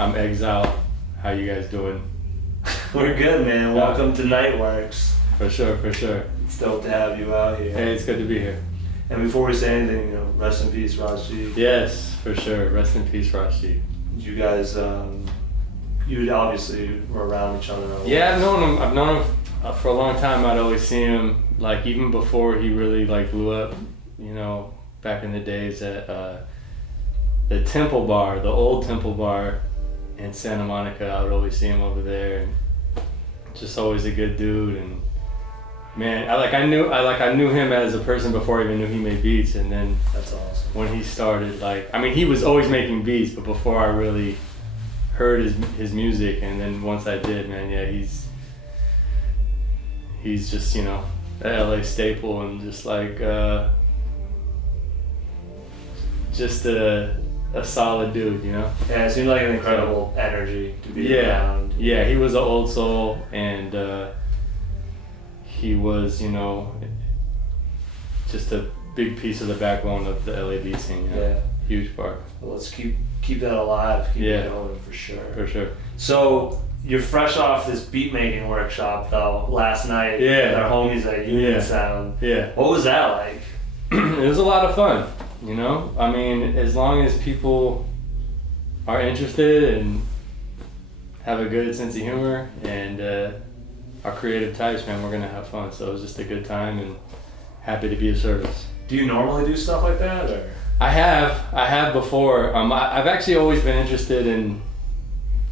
I'm Exile. How you guys doing? We're good, man. Welcome to Nightworks. For sure. It's dope to have you out here. Hey, it's good to be here. And before we say anything, rest in peace, Raj-G. Yes, for sure. Rest in peace, Raj-G. You guys, you obviously were around each other. Yeah, I've known him for a long time. I'd always see him, like, even before he really, like, blew up, back in the days at the Temple Bar, the old Temple Bar in Santa Monica. I would always see him over there, and just always a good dude. And man, I knew him as a person before I even knew he made beats. And then that's awesome. When he started, he was always making beats, but before I really heard his music, and then once I did, man, yeah, he's just a LA staple, and just just a solid dude, Yeah, it seemed like an incredible energy to be around. Yeah, he was an old soul, and he was, just a big piece of the backbone of the LA beat scene. Yeah. Huge part. Well, let's keep that alive, keep it going for sure. For sure. So, you're fresh off this beat making workshop though, last night with our homies at Union Sound. Yeah. What was that like? It was a lot of fun, I mean, as long as people are interested and have a good sense of humor and are creative types, man, we're gonna have fun. So it was just a good time and happy to be of service. Do you normally do stuff like that, or? I have before. I've actually always been interested in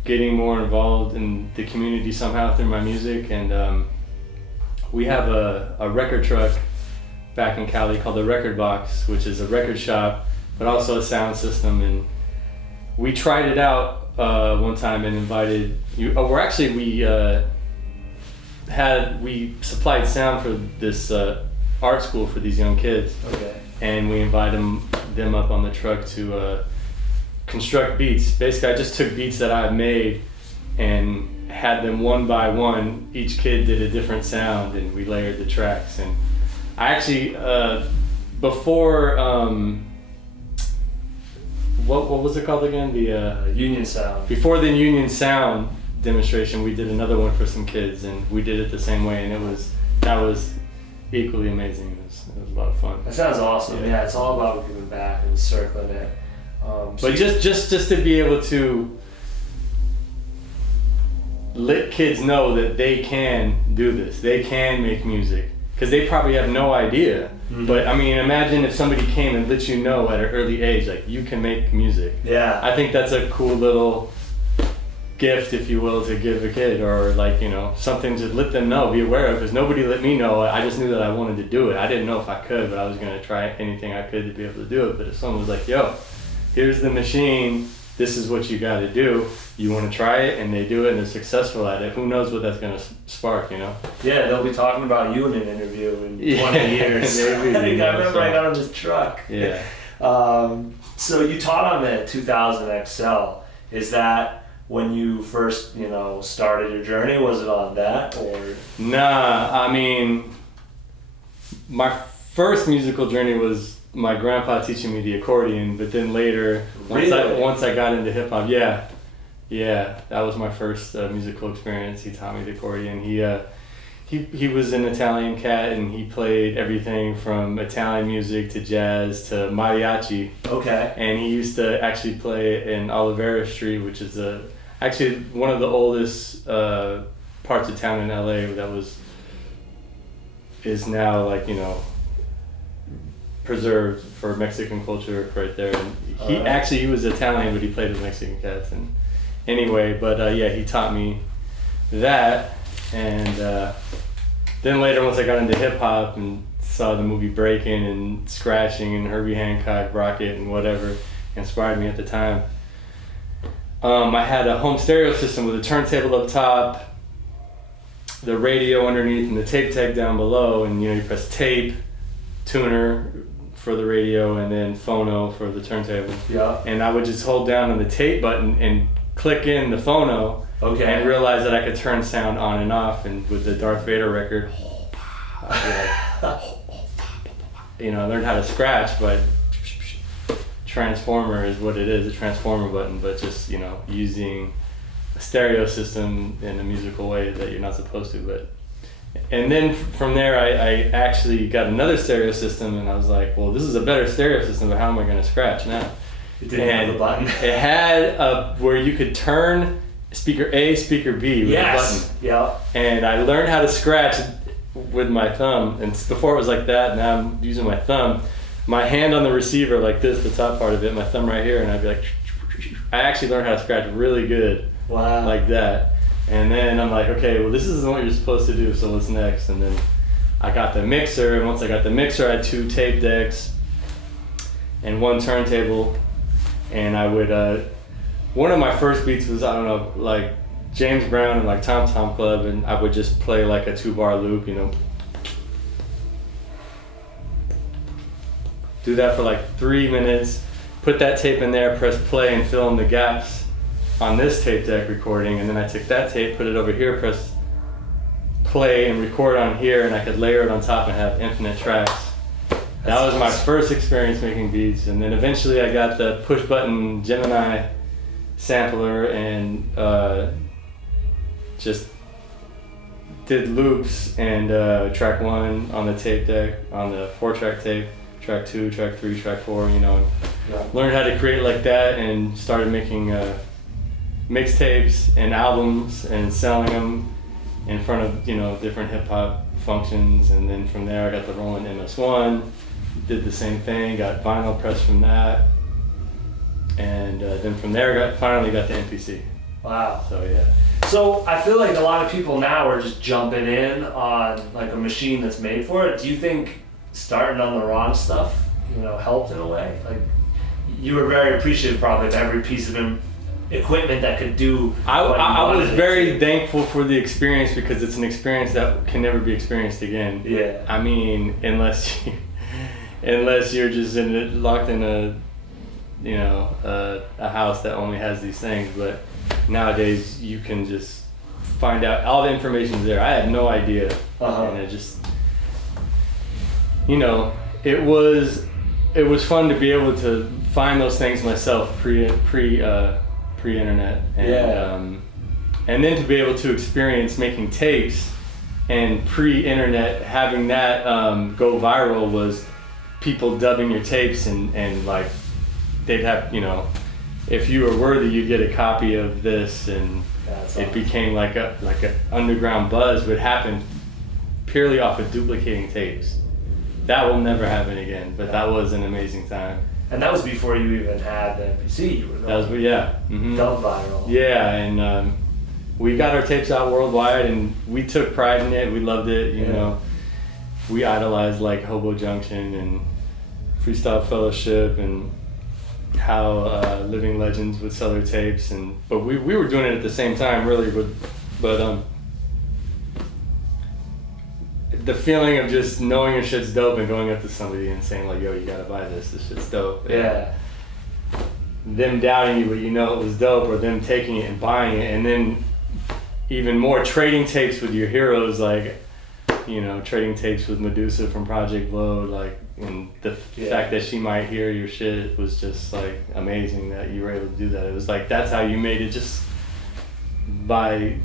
getting more involved in the community somehow through my music, and we have a record truck back in Cali called the Record Box, which is a record shop but also a sound system, and we tried it out one time and invited you. We supplied sound for this art school for these young kids. Okay. And we invited them up on the truck to construct beats. Basically, I just took beats that I had made and had them one by one. Each kid did a different sound, and we layered the tracks. And I actually, before, what was it called again? The Union Sound. Before the Union Sound demonstration, we did another one for some kids, and we did it the same way, and that was equally amazing. It was a lot of fun. That sounds awesome. Yeah, it's all about giving back and circling it. But just to be able to let kids know that they can do this, they can make music, because they probably have no idea. Mm-hmm. But I mean, imagine if somebody came and let you know at an early age, like, you can make music. Yeah. I think that's a cool little gift, if you will, to give a kid, or something to let them know, be aware of, because nobody let me know. I just knew that I wanted to do it. I didn't know if I could, but I was going to try anything I could to be able to do it. But if someone was like, yo, here's the machine, this is what you got to do, you want to try it, and they do it and they're successful at it, who knows what that's going to spark, Yeah, they'll be talking about you in an interview in 20 years. Maybe, I remember I got on this truck. Yeah. So you taught on the 2000 Excel. Is that when you first, started your journey? Was it on that, or? Nah, I mean, my first musical journey was my grandpa teaching me the accordion, but then later, once I got into hip hop, yeah, that was my first musical experience. He taught me the accordion. He was an Italian cat, and he played everything from Italian music to jazz to mariachi. Okay. And he used to actually play in Olivera Street, which is actually one of the oldest parts of town in LA is now preserved for Mexican culture right there. And he was Italian, but he played with Mexican cats. And anyway, but he taught me that. And then later, once I got into hip hop and saw the movie Breakin' and Scratching and Herbie Hancock, Rocket and whatever inspired me at the time. I had a home stereo system with a turntable up top, the radio underneath, and the tape deck down below. And you press tape, tuner for the radio, and then phono for the turntable. Yeah. And I would just hold down on the tape button and click in the phono. Okay. And realize that I could turn sound on and off. And with the Darth Vader record, I'd be like, I learned how to scratch, but transformer is what it is, a transformer button, but just, you know, using a stereo system in a musical way that you're not supposed to. But and then from there I actually got another stereo system, and I was like, well, this is a better stereo system, but how am I going to scratch now? It didn't have a button. It had where you could turn speaker A, speaker B with a button. Yeah. And I learned how to scratch with my thumb, and before it was like that, now I'm using my thumb. My hand on the receiver like this, the top part of it, my thumb right here, and I'd be like, I actually learned how to scratch really good. Wow. Like that. And then I'm like, okay, well, this isn't what you're supposed to do, so what's next? And then I got the mixer, and once I got the mixer, I had 2 tape decks and 1 turntable, and I would, one of my first beats was, I don't know, like James Brown and like Tom Tom Club, and I would just play like a 2-bar loop, you know. Do that for like 3 minutes, put that tape in there, press play, and fill in the gaps on this tape deck recording, and then I took that tape, put it over here, press play, and record on here, and I could layer it on top and have infinite tracks. That was my first experience making beats, and then eventually I got the push button Gemini sampler and just did loops and track 1 on the tape deck, on the 4-track tape, track 2, track 3, track 4, you know, learned how to create like that, and started making mixtapes and albums and selling them in front of, you know, different hip hop functions. And then from there I got the Roland MS1, did the same thing, got vinyl press from that, and then from there finally got the MPC. Wow. So yeah. So I feel like a lot of people now are just jumping in on like a machine that's made for it. Do you think starting on the wrong stuff, you know, helped in a way? Like, you were very appreciative probably of every piece of equipment that could do I was very thankful for the experience, because it's an experience that can never be experienced again. Yeah. I mean, unless you're just locked in a, you know, a house that only has these things. But nowadays you can just find out, all the information's there. I had no idea. And it just, you know, it was fun to be able to find those things myself pre-internet, and and then to be able to experience making tapes and pre-internet, having that go viral, was people dubbing your tapes, and like they'd have, you know, if you were worthy, you'd get a copy of this, and it became like a underground buzz would happen purely off of duplicating tapes. That will never happen again, but that was an amazing time. And that was before you even had the MPC. You were dub viral. Yeah, and we got our tapes out worldwide, and we took pride in it. We loved it, you know. We idolized like Hobo Junction and Freestyle Fellowship, and how Living Legends would sell their tapes, but we were doing it at the same time, really. But the feeling of just knowing your shit's dope and going up to somebody and saying like, yo, you gotta buy this shit's dope. Yeah. Them doubting you, but you know it was dope, or them taking it and buying it, and then even more trading tapes with your heroes, like, you know, trading tapes with Medusa from Project Blow, like, and the fact that she might hear your shit was just like amazing that you were able to do that. It was like, that's how you made it, just by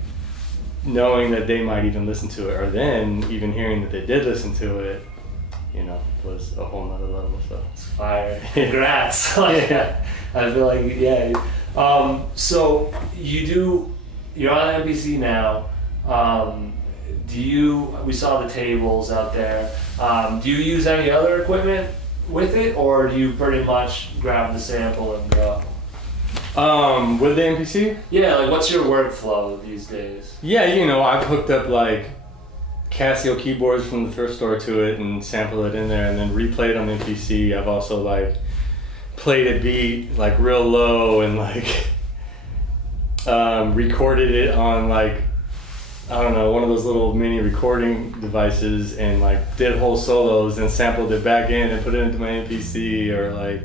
knowing that they might even listen to it, or then even hearing that they did listen to it, you know, was a whole nother level. So it's fire. Congrats. I feel like, so you're on NBC now. We saw the tables out there. Do you use any other equipment with it, or do you pretty much grab the sample and go? With the MPC? Yeah, like what's your workflow these days? Yeah, you know, I've hooked up like Casio keyboards from the thrift store to it and sampled it in there, and then replayed it on the MPC. I've also like played a beat like real low and like recorded it on like, I don't know, one of those little mini recording devices, and like did whole solos and sampled it back in and put it into my MPC, or like,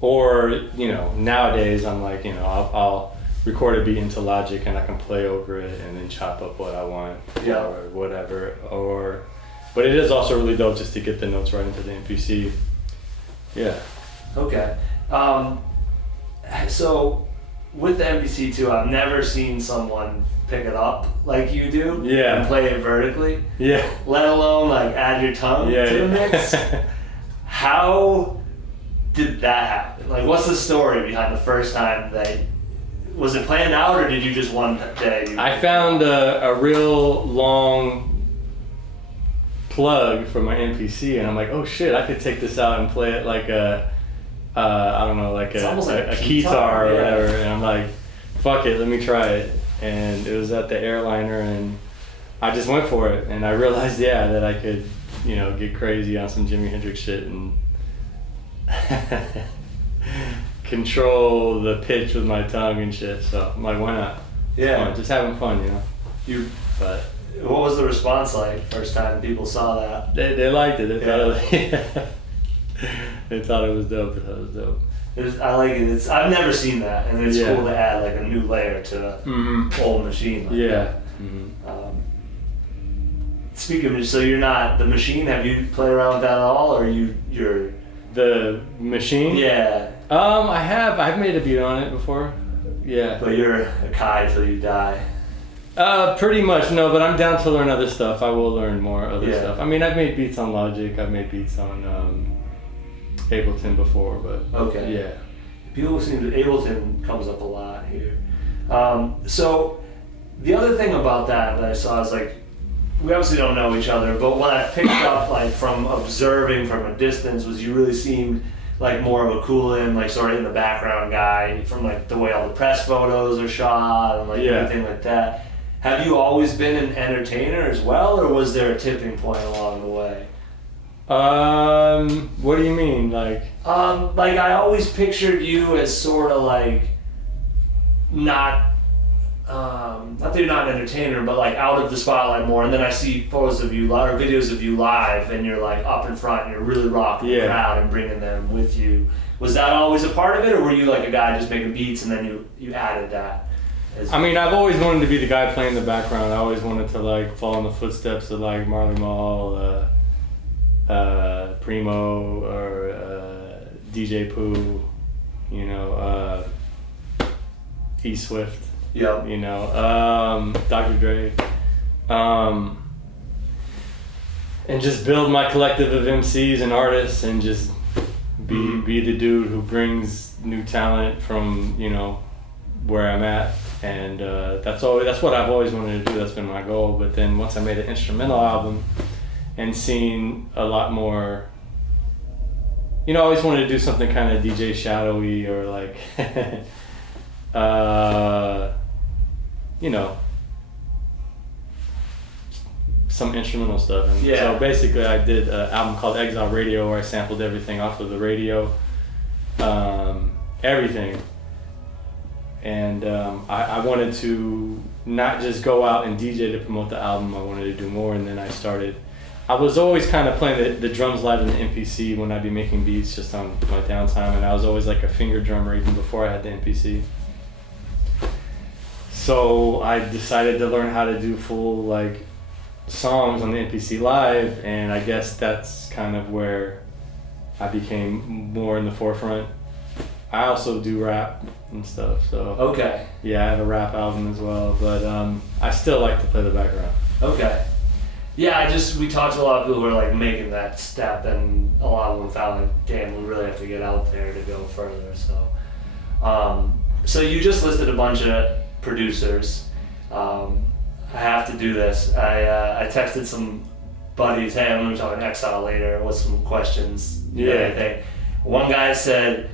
or, you know, nowadays I'm like, you know, I'll record a beat into Logic and I can play over it and then chop up what I want, or whatever. Or But it is also really dope just to get the notes right into the MPC. Yeah. Okay. So with the MPC too, I've never seen someone pick it up like you do and play it vertically. Yeah. Let alone like add your tongue to the mix. How did that happen? Like, what's the story behind the first time that? Was it planned out, or did you just one day? I found a real long plug for my MPC, and I'm like, oh shit, I could take this out and play it like I don't know, like a guitar or whatever. And I'm like, fuck it, let me try it. And it was at the airliner, and I just went for it. And I realized, that I could, get crazy on some Jimi Hendrix shit and control the pitch with my tongue and shit. So I'm like, why not? Yeah. Just having fun, But what was the response like first time people saw that? They liked it. They thought it was dope. I like it. I've never seen that, and it's cool to add like a new layer to an old machine. Like that. Mm-hmm. Speaking of, so you're not the machine. Have you played around with that at all, or you're the machine? Yeah. I have. I've made a beat on it before. Yeah. But you're a Kai till you die. Pretty much, no, but I'm down to learn other stuff. I will learn more other stuff. I mean, I've made beats on Logic. I've made beats on Ableton before, but okay. Yeah. People seem to Ableton comes up a lot here. So the other thing about that I saw is like, we obviously don't know each other, but what I picked up like from observing from a distance was you really seemed like more of a cool-in, like sort of in the background guy from like the way all the press photos are shot and like everything like that. Have you always been an entertainer as well, or was there a tipping point along the way? What do you mean? Like I always pictured you as sort of like not that you're not an entertainer, but like out of the spotlight more. And then I see photos of you or videos of you live, and you're like up in front, and you're really rocking the crowd and bringing them with you. Was that always a part of it, or were you like a guy just making beats and then you added that? I mean, I've always wanted to be the guy playing the background. I always wanted to like follow in the footsteps of like Marley Marl, Primo, or DJ Pooh, E Swift. Yep. Dr. Dre. And just build my collective of MCs and artists, and just be the dude who brings new talent from, where I'm at. And that's what I've always wanted to do. That's been my goal. But then once I made an instrumental album and seen a lot more, I always wanted to do something kind of DJ shadowy or like, some instrumental stuff. And so basically I did an album called Exile Radio, where I sampled everything off of the radio, everything. And I wanted to not just go out and DJ to promote the album. I wanted to do more, and then I was always kind of playing the drums live in the MPC when I'd be making beats just on my downtime, and I was always like a finger drummer even before I had the MPC. So I decided to learn how to do full like songs on the MPC live, and I guess that's kind of where I became more in the forefront. I also do rap and stuff, so okay. Yeah, I have a rap album as well, but I still like to play the background. Okay. Yeah, we talked to a lot of people who are like making that step, and a lot of them found like, damn, we really have to get out there to go further. So you just listed a bunch of producers. I have to do this. I texted some buddies, hey, I'm going to talk about Exile later with some questions. Yeah. One guy said,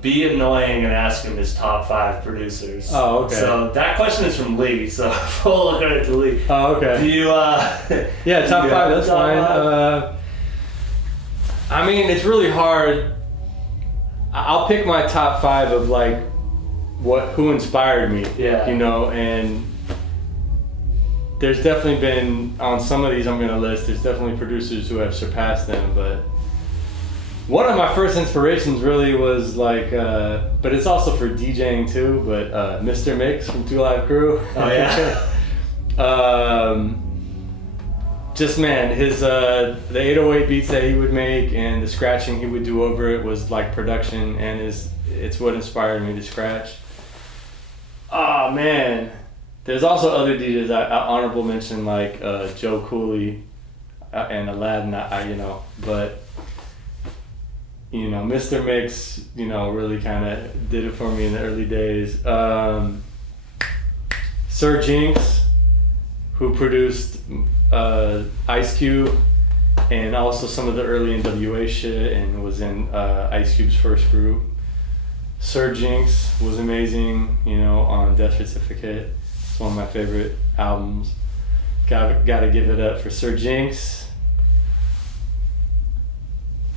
be annoying and ask him his top 5 producers. Oh, okay. So that question is from Lee, so we'll look at it to Lee. Oh, okay. Do you, yeah, top 5, that's fine. I mean, it's really hard. I'll pick my top 5 of like, who inspired me, and there's definitely been, on some of these I'm going to list, there's definitely producers who have surpassed them, but one of my first inspirations really was like, but it's also for DJing too, but Mr. Mix from 2 Live Crew. Oh yeah. just man, his the 808 beats that he would make and the scratching he would do over it was like production, and it's what inspired me to scratch. Oh man, there's also other DJs I honorable mention like Joe Cooley and Aladdin, but Mr. Mix, really kind of did it for me in the early days. Sir Jinx, who produced Ice Cube and also some of the early NWA shit and was in Ice Cube's first group. Sir Jinx was amazing, on Death Certificate. It's one of my favorite albums. Gotta give it up for Sir Jinx.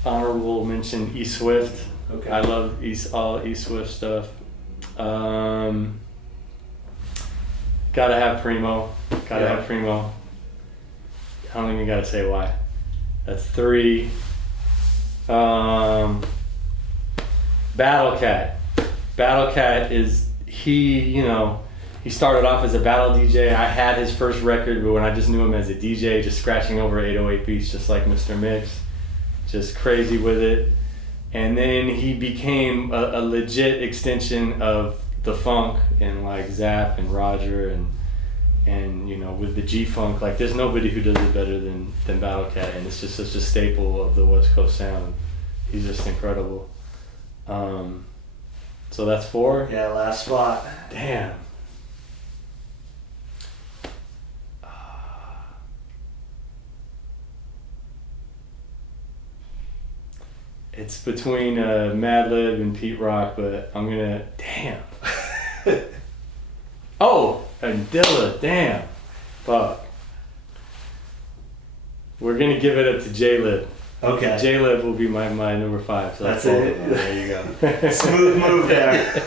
Honorable mention E Swift. Okay. I love all E Swift stuff. Gotta have Primo. Have Primo. I don't even gotta say why. That's 3. Battle Cat. Battle Cat is he started off as a battle DJ. I had his first record, but when I just knew him as a DJ, just scratching over 808 beats, just like Mr. Mix, just crazy with it. And then he became a legit extension of the funk and like Zapp and Roger and with the G-Funk, like there's nobody who does it better than Battle Cat, and it's just such a staple of the West Coast sound. He's just incredible. So that's 4. Yeah, last spot. Damn. It's between Madlib and Pete Rock, but I'm gonna damn. Oh, and Dilla, damn. Fuck. We're gonna give it up to J-Lib. Okay. J-Lib will be my number 5. So that's it. There you go. Smooth move there.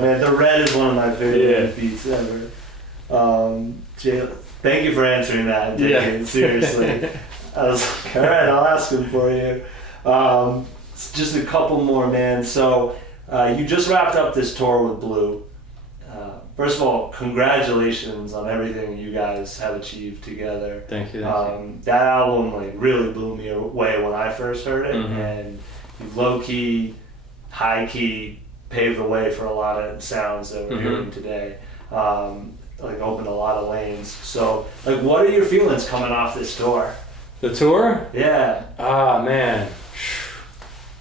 Man, the Red is one of my favorite beats ever. Thank you for answering that. Yeah. Seriously. I was like, all right, I'll ask him for you. Just a couple more, man. So you just wrapped up this tour with Blue. First of all, congratulations on everything you guys have achieved together. Thank you. That album really blew me away when I first heard it, and you low-key, high-key paved the way for a lot of sounds that we're hearing today. Opened a lot of lanes. So, what are your feelings coming off this tour? The tour? Yeah. Ah, man.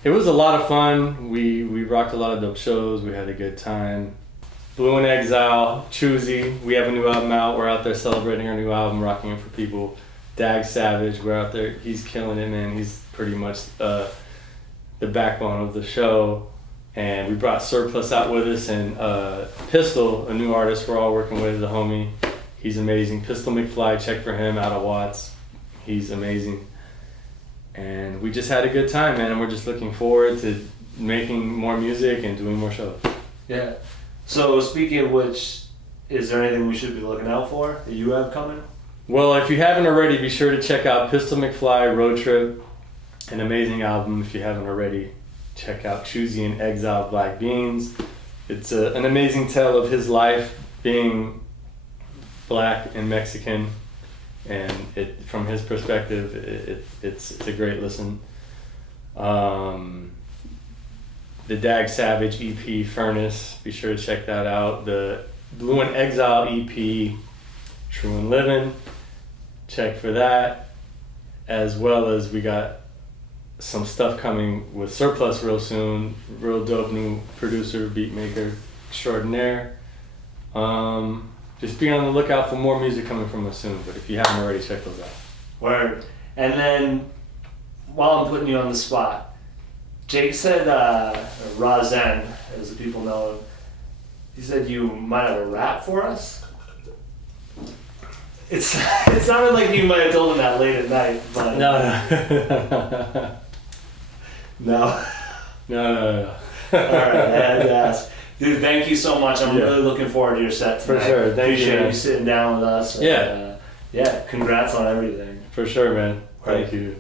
It was a lot of fun. We rocked a lot of dope shows. We had a good time. Blue and Exile, Choosy. We have a new album out. We're out there celebrating our new album, rocking it for people. Dag Savage, we're out there. He's killing it, man. He's pretty much the backbone of the show. And we brought Surplus out with us, and Pistol, a new artist we're all working with, the homie. He's amazing. Pistol McFly, check for him out of Watts. He's amazing. And we just had a good time, man. And we're just looking forward to making more music and doing more shows. Yeah. So speaking of which, is there anything we should be looking out for that you have coming? Well, if you haven't already, be sure to check out Pistol McFly Road Trip, an amazing album. If you haven't already, check out Choosy and Exile Black Beans. It's an amazing tale of his life being black and Mexican, and from his perspective, it's a great listen. The Dag Savage EP, Furnace, be sure to check that out. The Blue and Exile EP, True and Living, check for that. As well as we got some stuff coming with Surplus real soon. Real dope new producer, beat maker extraordinaire. Just be on the lookout for more music coming from us soon, but if you haven't already, check those out. Word. And then, while I'm putting you on the spot, Jake said, Razen, as the people know him, he said you might have a rap for us? It sounded like you might have told him that late at night, but... No. No? No. Alright, I had to ask. Dude, thank you so much. I'm really looking forward to your set tonight. For sure. Thank you. Appreciate you sitting down with us. Yeah. And, congrats on everything. For sure, man. Thank you.